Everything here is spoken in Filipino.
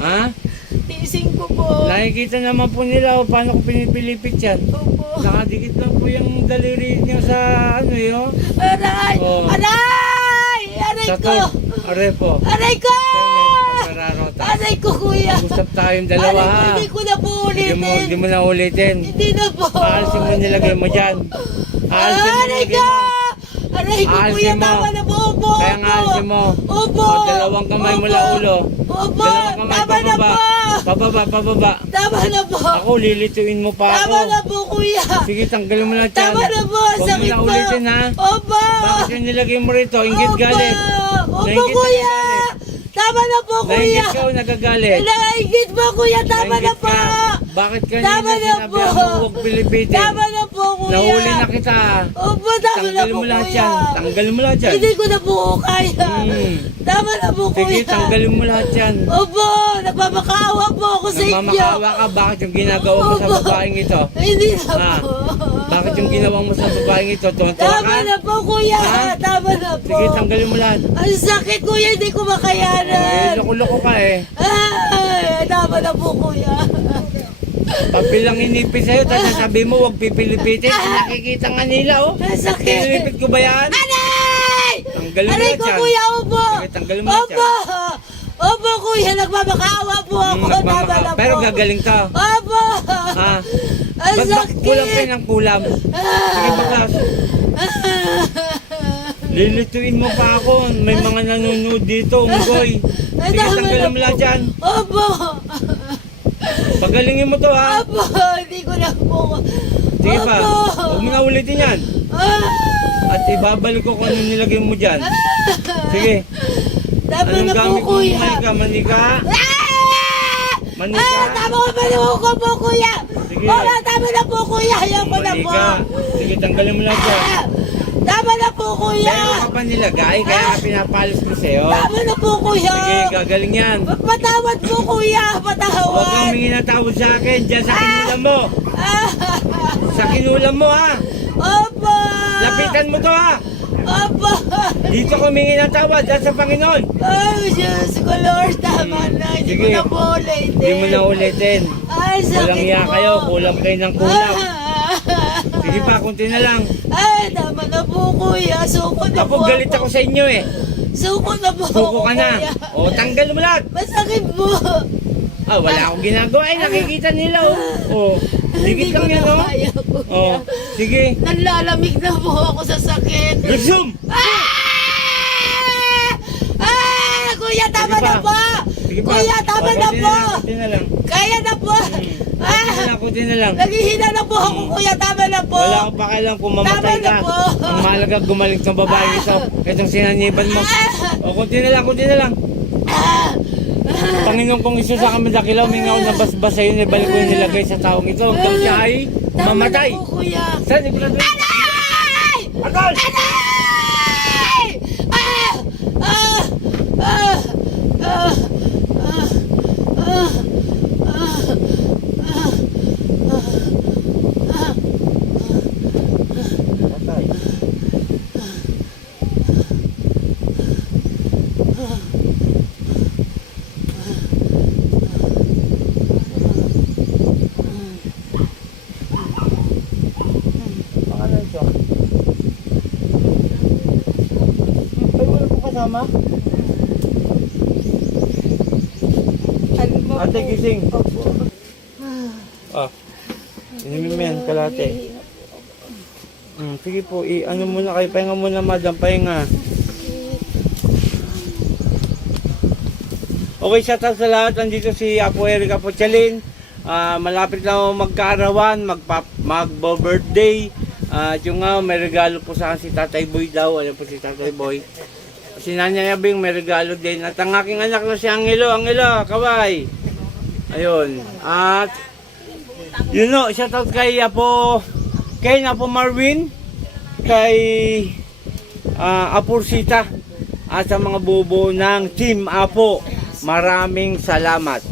Ha? Tiising ko po. Nakikita naman po nila paano ko pinipilipit yan. Opo. Nakadikit lang po yung daliri niyo sa ano yun. Aray! Oh. Aray! Aray Sa ko! Aray po. Aray ko! Sararota. Aray ko, kuya! Usap tayong dalawa Aray ko, ha. hindi ko na po ulitin. Hindi mo na ulitin. Hindi na po. Aalisin mo nilagay mo dyan. Aalisin mo Aray nilagay ko! mo. Aray ko, Aalisin kuya, mo. tama na po. Opo, Kaya nga opo. aalisin mo. Opo. O, dalawang kamay Opo. mula ulo. Opo, Dalawang kamay tama na pababa. po. Pababa, pababa. Tama na po. Ako, lilituin mo pa Tama na ako. po, kuya. Sige, tanggalin mo lang dyan. Tama na po, Huwag mo sakit na po. ulitin ha. Opo. Bakit yung nilagay mo rito? Inggit galit. Opo, Nainggit kuya. ka galit. Tama na po, kuya. Nainggit ka o nagagalit? Nainggit po, kuya. Tama na Nainggit po. ka. Bakit kanina Tama na sinabi po. mo huwag pilipitin? Tama na po, kuya. Nahuli na kita. Opo, tama na Tanggalin po, mo lahat kuya. yan. Tanggalin mo lahat yan. Hindi ko na po kaya. Tama na po, Sige, kuya. tanggalin mo lahat yan. Opo, nagmamakaawa po ako sa inyo. Nagmamakaawa ka, bakit yung ginagawa mo sa Opo. babaeng ito? Hindi na Ha? po. Bakit yung ginawa mo sa babaeng ito? Tuwan-tuwa Tama ka? na po, kuya. Ha? Tama na po. Sige, tanggalin mo lahat. Ang sakit, kuya. Hindi ko Eh, makayanan. loko-loko ka eh. Ay, tama na po, kuya. Papilang inipis sa'yo, tapos sabi mo huwag pipilipitin. Nakikita nga nila oh. Ang sakit. Pinilipit ko ba yan? Aray! Tanggalin mo Aray lahat ko, yan. kuya. Opo. Sige, tanggalin mo lahat Opo. Opo, kuya. Nagmamakaawa po ako. Tama na po. Pero gagaling ka. Opo. Ha? Ang Ba't sakit. kulang kayo ng kulam? Sige, baklas. Lilituin mo pa ako. May mga nanonood dito, unggoy. Ay, Sige, tama tanggalin na mo lahat po. yan. Opo. Pagalingin mo to ha. Opo. Hindi ko na po. Sige pa. Opo. Huwag mo na ulitin yan. At ibabalik ko kung ano nilagay mo dyan. Sige. Tama Anong na po, gamit mo? kuya. Manika, manika. Manika. Tama ko pa ko po, kuya. Sige. Wala, tama na po, kuya. Ayaw ko na po. Manika. Sige, tanggalin mo lang dyan. Tama na po, kuya. Meron ka pa nilagay, kaya ka pinapalis ko sa'yo. Tama na po, kuya. Sige, gagaling yan. Patawad po, kuya. Huwag kang Patawad. humingi ng tawad sa akin, dyan sa kinulam mo. Sa kinulam mo ha. Opo. Lapitan mo to ha. Opo. Dito ko humingi ng tawad, dyan sa Panginoon. Ay, Diyos ko, Lord. Tama na. Hindi ko Sige. na po ulitin. Hindi mo na ulitin. Ay, sakit Walang iya po. kayo, kulam kayo ng kulam. Sige pa, kunti na lang. Ay, tama na po, kuya. Suko na po Kapag galit ako sa inyo eh. Suko na po Suko ako, ka na. kuya. O, tanggal mo lahat. Masakit po. Ah, wala akong ginagawa eh, nakikita nila oh. Oh, Hindi digit ko lang yan na oh. kaya, kuya. Oh, sige. Nanlalamig na po ako sa sakit. Resume! Kuya, tama Sige pa. na po. Sige pa. Kuya, tama O, na kunti po. Kunti na lang. Kaya na po. Kunti na lang. Naghihina na po ako, kuya. Tama na po. Wala akong pakialam kung mamatay Tama na ka. po. Ang mahalaga gumaling sa babae ito. Itong sinaniban mo. O, kunti na lang, kunti na lang. Panginoon kong Isus sa kami dakilaw, mingaw na basbas sa iyo, ibalik ko yung nilagay sa taong ito. Hanggang siya ay Tama mamatay. na po, kuya. Saan? Ibrado? Aray! Agol! Aray! Ah! Ah! Ah! Ah! Ah! Patay. Pangalan ito? Ay, wala po kasama? Ate, gising. Ah, inumin mo yan, kalate. Sige po, ano muna kayo, pahinga muna madam, pahinga. Okay, shout out sa lahat. Nandito si Apo Eric Apo Chalin. Malapit na ako magkaarawan, mag-birthday. At yung may regalo po sa akin si Tatay Boy daw. Alam po si Tatay Boy. Si Nanay Abing may regalo din. At ang aking anak na si Angelo. Angelo, kaway. Ayun. At yun o, shout out kay Apo Marvin, kay Apo Sita, at sa mga bubo ng Team Apo. Maraming salamat.